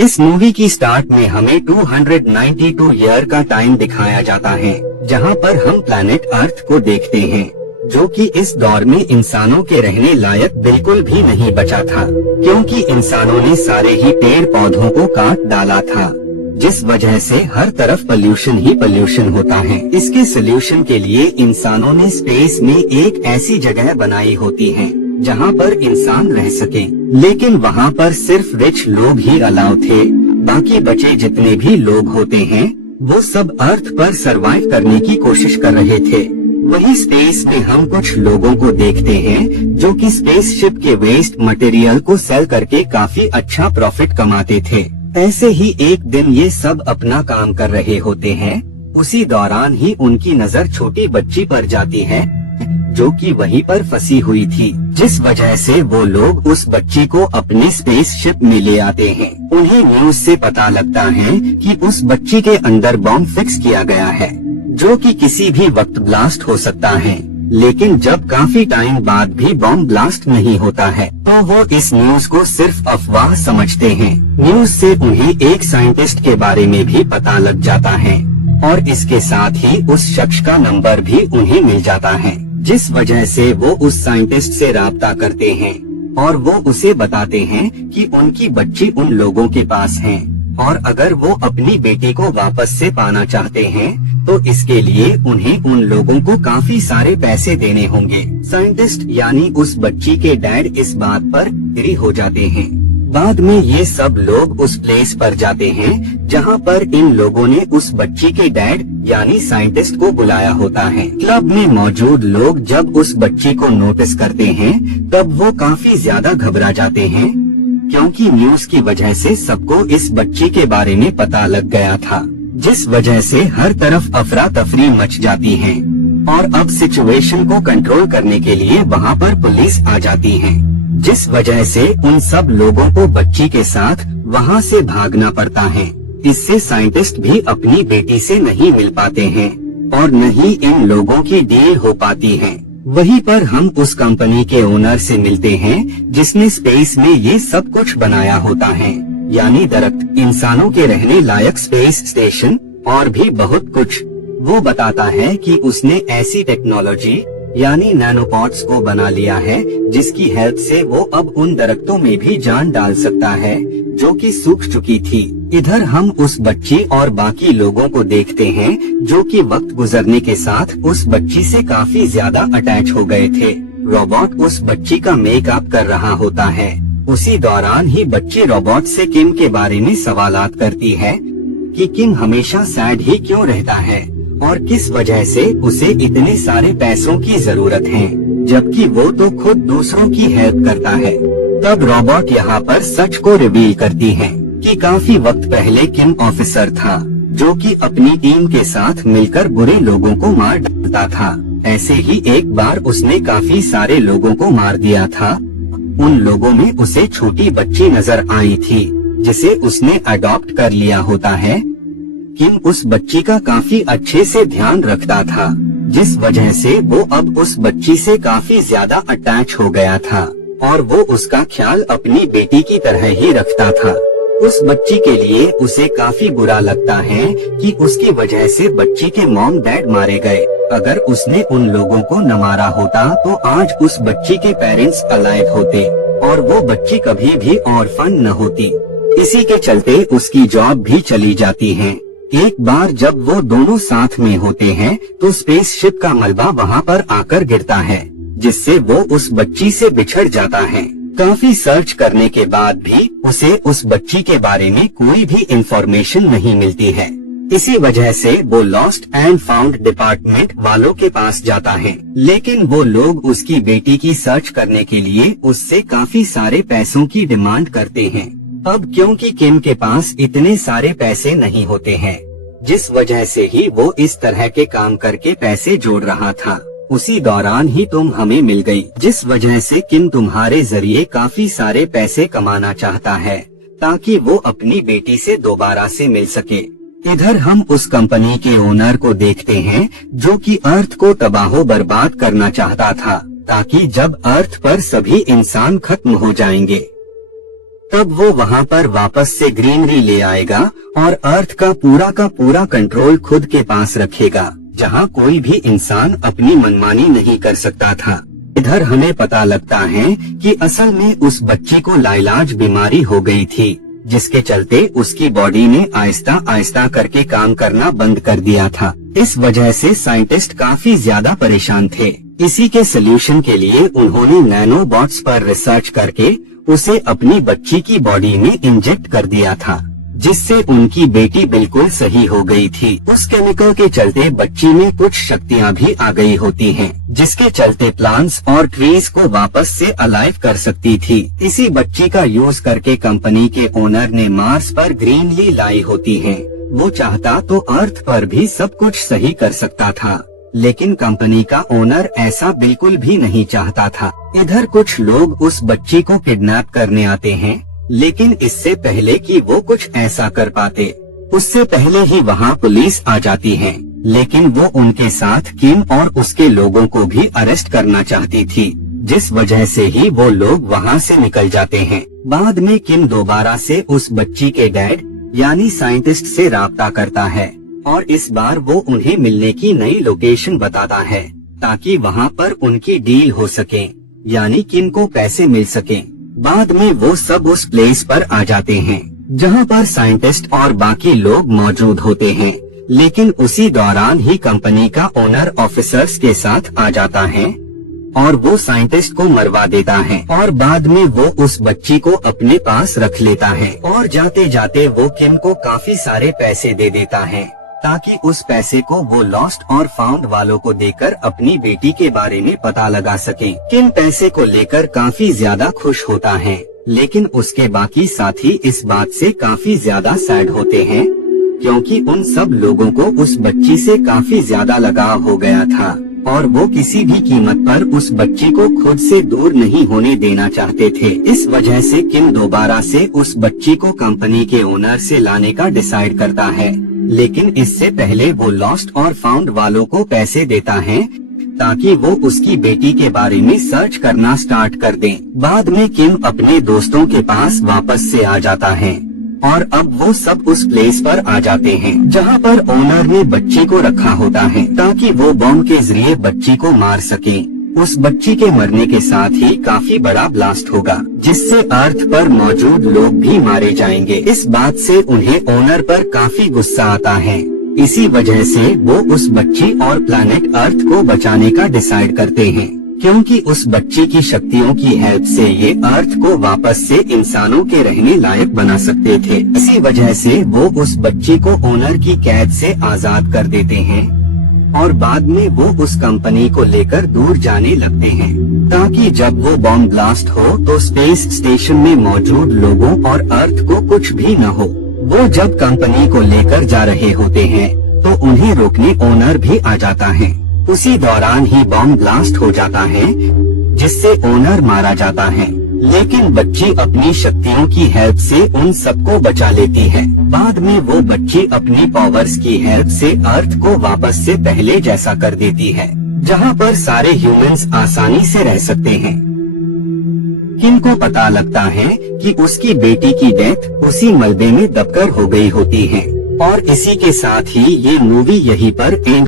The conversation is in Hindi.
इस मूवी की स्टार्ट में हमें 292 ईयर का टाइम दिखाया जाता है, जहां पर हम प्लैनेट अर्थ को देखते हैं, जो कि इस दौर में इंसानों के रहने लायक बिल्कुल भी नहीं बचा था, क्योंकि इंसानों ने सारे ही पेड़ पौधों को काट डाला था, जिस वजह से हर तरफ पोल्यूशन ही पोल्यूशन होता है। इसके सोल्यूशन के लिए इंसानों ने स्पेस में एक ऐसी जगह बनाई होती है जहां पर इंसान रह सके, लेकिन वहां पर सिर्फ रिच लोग ही अलाउ थे। बाकी बचे जितने भी लोग होते हैं वो सब अर्थ पर सरवाइव करने की कोशिश कर रहे थे। वही स्पेस में हम कुछ लोगों को देखते हैं जो कि स्पेसशिप के वेस्ट मटेरियल को सेल करके काफी अच्छा प्रॉफिट कमाते थे। ऐसे ही एक दिन ये सब अपना काम कर रहे होते हैं, उसी दौरान ही उनकी नजर छोटी बच्ची पर जाती है जो कि वहीं पर फंसी हुई थी, जिस वजह से वो लोग उस बच्ची को अपने स्पेसशिप में ले आते हैं। उन्हें न्यूज से पता लगता है कि उस बच्ची के अंदर बॉम्ब फिक्स किया गया है, जो कि किसी भी वक्त ब्लास्ट हो सकता है। लेकिन जब काफी टाइम बाद भी बॉम्ब ब्लास्ट नहीं होता है तो वो इस न्यूज को सिर्फ अफवाह समझते हैं। न्यूज से उन्हें एक साइंटिस्ट के बारे में भी पता लग जाता है और इसके साथ ही उस शख्स का नंबर भी उन्हें मिल जाता है, जिस वजह से वो उस साइंटिस्ट से राब्ता करते हैं और वो उसे बताते हैं कि उनकी बच्ची उन लोगों के पास है और अगर वो अपनी बेटी को वापस से पाना चाहते हैं तो इसके लिए उन्हें उन लोगों को काफी सारे पैसे देने होंगे। साइंटिस्ट यानी उस बच्ची के डैड इस बात पर एग्री हो जाते हैं। बाद में ये सब लोग उस प्लेस पर जाते हैं जहां पर इन लोगों ने उस बच्ची के डैड यानी साइंटिस्ट को बुलाया होता है। क्लब में मौजूद लोग जब उस बच्ची को नोटिस करते हैं तब वो काफी ज्यादा घबरा जाते हैं, क्योंकि न्यूज की वजह से सबको इस बच्ची के बारे में पता लग गया था, जिस वजह से हर तरफ अफरा तफरी मच जाती है और अब सिचुएशन को कंट्रोल करने के लिए वहां पर पुलिस आ जाती है, जिस वजह से उन सब लोगों को बच्ची के साथ वहां से भागना पड़ता है। इससे साइंटिस्ट भी अपनी बेटी से नहीं मिल पाते हैं और न ही इन लोगों की डील हो पाती है। वहीं पर हम उस कंपनी के ओनर से मिलते हैं जिसने स्पेस में ये सब कुछ बनाया होता है, यानी दरख्त, इंसानों के रहने लायक स्पेस स्टेशन और भी बहुत कुछ। वो बताता है कि उसने ऐसी टेक्नोलॉजी यानी नैनोपॉड्स को बना लिया है जिसकी हेल्प से वो अब उन दरख्तों में भी जान डाल सकता है जो कि सूख चुकी थी। इधर हम उस बच्ची और बाकी लोगों को देखते हैं जो कि वक्त गुजरने के साथ उस बच्ची से काफी ज्यादा अटैच हो गए थे। रोबोट उस बच्ची का मेकअप कर रहा होता है। उसी दौरान ही बच्ची रोबोट से किम के बारे में सवालात करती है कि किम हमेशा सैड ही क्यों रहता है और किस वजह से उसे इतने सारे पैसों की जरूरत है, जबकि वो तो खुद दूसरों की हेल्प करता है। तब रोबोट यहाँ पर सच को रिवील करती है कि काफी वक्त पहले किम ऑफिसर था जो कि अपनी टीम के साथ मिलकर बुरे लोगों को मार डालता था। ऐसे ही एक बार उसने काफी सारे लोगों को मार दिया था। उन लोगों में उसे छोटी बच्ची नजर आई थी जिसे उसने अडॉप्ट कर लिया होता है। किम उस बच्ची का काफी अच्छे से ध्यान रखता था, जिस वजह से वो अब उस बच्ची से काफी ज्यादा अटैच हो गया था और वो उसका ख्याल अपनी बेटी की तरह ही रखता था। उस बच्ची के लिए उसे काफी बुरा लगता है कि उसकी वजह से बच्ची के मॉम डैड मारे गए। अगर उसने उन लोगों को न मारा होता तो आज उस बच्ची के पेरेंट्स अलाइव होते और वो बच्ची कभी भी ऑर्फन न होती। इसी के चलते उसकी जॉब भी चली जाती है। एक बार जब वो दोनों साथ में होते हैं तो स्पेसशिप का मलबा वहाँ पर आकर गिरता है, जिससे वो उस बच्ची से बिछड़ जाता है। काफी सर्च करने के बाद भी उसे उस बच्ची के बारे में कोई भी इंफॉर्मेशन नहीं मिलती है। इसी वजह से वो लॉस्ट एंड फाउंड डिपार्टमेंट वालों के पास जाता है, लेकिन वो लोग उसकी बेटी की सर्च करने के लिए उससे काफी सारे पैसों की डिमांड करते हैं। अब क्योंकि किम के पास इतने सारे पैसे नहीं होते हैं, जिस वजह से ही वो इस तरह के काम करके पैसे जोड़ रहा था। उसी दौरान ही तुम हमें मिल गई, जिस वजह से किम तुम्हारे जरिए काफी सारे पैसे कमाना चाहता है ताकि वो अपनी बेटी से दोबारा से मिल सके। इधर हम उस कंपनी के ओनर को देखते हैं जो कि अर्थ को तबाहो बर्बाद करना चाहता था ताकि जब अर्थ पर सभी इंसान खत्म हो जाएंगे तब वो वहाँ पर वापस से ग्रीनरी ले आएगा और अर्थ का पूरा कंट्रोल खुद के पास रखेगा, जहाँ कोई भी इंसान अपनी मनमानी नहीं कर सकता था। इधर हमें पता लगता है कि असल में उस बच्ची को लाइलाज बीमारी हो गई थी, जिसके चलते उसकी बॉडी ने आहिस्ता आहिस्ता करके काम करना बंद कर दिया था। इस वजह से साइंटिस्ट काफी ज्यादा परेशान थे। इसी के सोल्यूशन के लिए उन्होंने नैनोबॉट्स पर रिसर्च करके उसे अपनी बच्ची की बॉडी में इंजेक्ट कर दिया था, जिससे उनकी बेटी बिल्कुल सही हो गई थी। उस केमिकल के चलते बच्ची में कुछ शक्तियाँ भी आ गई होती हैं, जिसके चलते प्लांट्स और ट्रीज को वापस से अलाइव कर सकती थी। इसी बच्ची का यूज करके कंपनी के ओनर ने मार्स पर ग्रीनरी लाई होती है। वो चाहता तो अर्थ पर भी सब कुछ सही कर सकता था, लेकिन कंपनी का ओनर ऐसा बिल्कुल भी नहीं चाहता था। इधर कुछ लोग उस बच्ची को किडनैप करने आते हैं, लेकिन इससे पहले कि वो कुछ ऐसा कर पाते, उससे पहले ही वहाँ पुलिस आ जाती है। लेकिन वो उनके साथ किम और उसके लोगों को भी अरेस्ट करना चाहती थी, जिस वजह से ही वो लोग वहाँ से निकल जाते हैं। बाद में किम दोबारा से उस बच्ची के डैड यानी साइंटिस्ट से राब्ता करता है और इस बार वो उन्हें मिलने की नई लोकेशन बताता है, ताकि वहाँ पर उनकी डील हो सके, यानी किम को पैसे मिल सके। बाद में वो सब उस प्लेस पर आ जाते हैं, जहाँ पर साइंटिस्ट और बाकी लोग मौजूद होते हैं। लेकिन उसी दौरान ही कंपनी का ओनर ऑफिसर्स के साथ आ जाता है और वो साइंटिस्ट को मरवा देता है और बाद में वो उस बच्ची को अपने पास रख लेता है और जाते जाते वो किम को काफी सारे पैसे दे देता है, ताकि उस पैसे को वो लॉस्ट और फाउंड वालों को देकर अपनी बेटी के बारे में पता लगा सके। किम पैसे को लेकर काफी ज्यादा खुश होता है, लेकिन उसके बाकी साथी इस बात से काफी ज्यादा सैड होते हैं, क्योंकि उन सब लोगों को उस बच्ची से काफी ज्यादा लगाव हो गया था और वो किसी भी कीमत पर उस बच्ची को खुद से दूर नहीं होने देना चाहते थे। इस वजह से किम दोबारा से उस बच्ची को कंपनी के ओनर से लाने का डिसाइड करता है, लेकिन इससे पहले वो लॉस्ट और फाउंड वालों को पैसे देता है, ताकि वो उसकी बेटी के बारे में सर्च करना स्टार्ट कर दें। बाद में किम अपने दोस्तों के पास वापस से आ जाता है और अब वो सब उस प्लेस पर आ जाते हैं, जहाँ पर ओनर ने बच्ची को रखा होता है, ताकि वो बॉम्ब के जरिए बच्ची को मार सके। उस बच्ची के मरने के साथ ही काफी बड़ा ब्लास्ट होगा, जिससे अर्थ पर मौजूद लोग भी मारे जाएंगे। इस बात से उन्हें ओनर पर काफी गुस्सा आता है। इसी वजह से वो उस बच्ची और प्लैनेट अर्थ को बचाने का डिसाइड करते हैं, क्योंकि उस बच्ची की शक्तियों की हेल्प से ये अर्थ को वापस से इंसानों के रहने लायक बना सकते थे। इसी वजह से वो उस बच्ची को ओनर की कैद से आजाद कर देते हैं और बाद में वो उस कंपनी को लेकर दूर जाने लगते हैं, ताकि जब वो बॉम्ब ब्लास्ट हो तो स्पेस स्टेशन में मौजूद लोगों और अर्थ को कुछ भी न हो। वो जब कंपनी को लेकर जा रहे होते हैं तो उन्हें रोकने ओनर भी आ जाता है। उसी दौरान ही बॉम्ब ब्लास्ट हो जाता है, जिससे ओनर मारा जाता है, लेकिन बच्ची अपनी शक्तियों की हेल्प से उन सबको बचा लेती है। बाद में वो बच्ची अपनी पावर्स की हेल्प से अर्थ को वापस से पहले जैसा कर देती है, जहाँ पर सारे ह्यूमंस आसानी से रह सकते हैं। किम को पता लगता है कि उसकी बेटी की डेथ उसी मलबे में दबकर हो गई होती है और इसी के साथ ही ये मूवी यहीं पर एंड